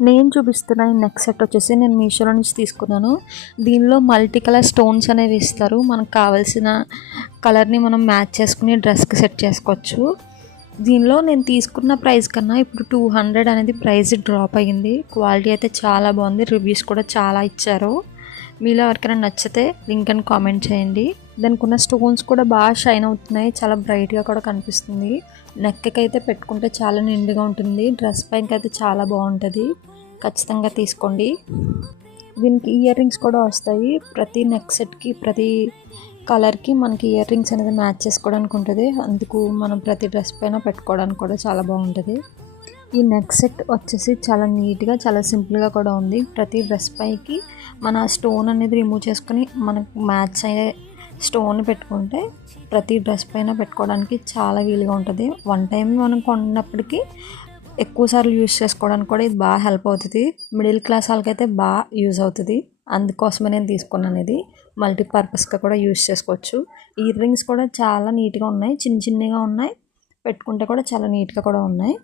నేను చూపిస్తున్న ఈ నెక్ సెట్ వచ్చేసి నేను మీషోలో నుంచి తీసుకున్నాను. దీనిలో మల్టీ కలర్ స్టోన్స్ అనేవి ఇస్తారు. మనకు కావాల్సిన కలర్ని మనం మ్యాచ్ చేసుకుని డ్రెస్కి సెట్ చేసుకోవచ్చు. దీనిలో నేను తీసుకున్న ప్రైస్ కన్నా ఇప్పుడు 200 అనేది ప్రైస్ డ్రాప్ అయ్యింది. క్వాలిటీ అయితే చాలా బాగుంది. రివ్యూస్ కూడా చాలా ఇచ్చారు. మీలో ఎవరికైనా నచ్చితే లింక్ అని కామెంట్ చేయండి. దానికి ఉన్న స్టోన్స్ కూడా బాగా షైన్ అవుతున్నాయి. చాలా బ్రైట్గా కూడా కనిపిస్తుంది. నెక్కి అయితే పెట్టుకుంటే చాలా నిండుగా ఉంటుంది. డ్రెస్ పైనకి అయితే చాలా బాగుంటుంది. ఖచ్చితంగా తీసుకోండి. దీనికి ఇయర్ రింగ్స్ కూడా వస్తాయి. ప్రతి నెక్ సెట్కి ప్రతి కలర్కి మనకి ఇయర్ రింగ్స్ అనేది మ్యాచ్ చేసుకోవడానికి ఉంటుంది. అందుకు మనం ప్రతి డ్రెస్ పైన పెట్టుకోవడానికి కూడా చాలా బాగుంటుంది. ఈ నెక్ సెట్ వచ్చేసి చాలా నీట్గా చాలా సింపుల్గా కూడా ఉంది. ప్రతి డ్రెస్ పైకి మన స్టోన్ అనేది రిమూవ్ చేసుకుని మనకు మ్యాచ్ అయ్యే స్టోన్ పెట్టుకుంటే ప్రతి డ్రెస్ పైన పెట్టుకోవడానికి చాలా వీలుగా ఉంటుంది. వన్ టైం మనం కొన్నప్పటికీ ఎక్కువసార్లు యూజ్ చేసుకోవడానికి కూడా ఇది బాగా హెల్ప్ అవుతుంది. మిడిల్ క్లాస్ వాళ్ళకైతే బాగా యూజ్ అవుతుంది. అందుకోసమే నేను తీసుకున్నాను. ఇది మల్టీపర్పస్గా కూడా యూజ్ చేసుకోవచ్చు. ఇయర్ రింగ్స్ కూడా చాలా నీట్గా ఉన్నాయి. చిన్న చిన్నగా ఉన్నాయి. పెట్టుకుంటే కూడా చాలా నీట్గా కూడా ఉన్నాయి.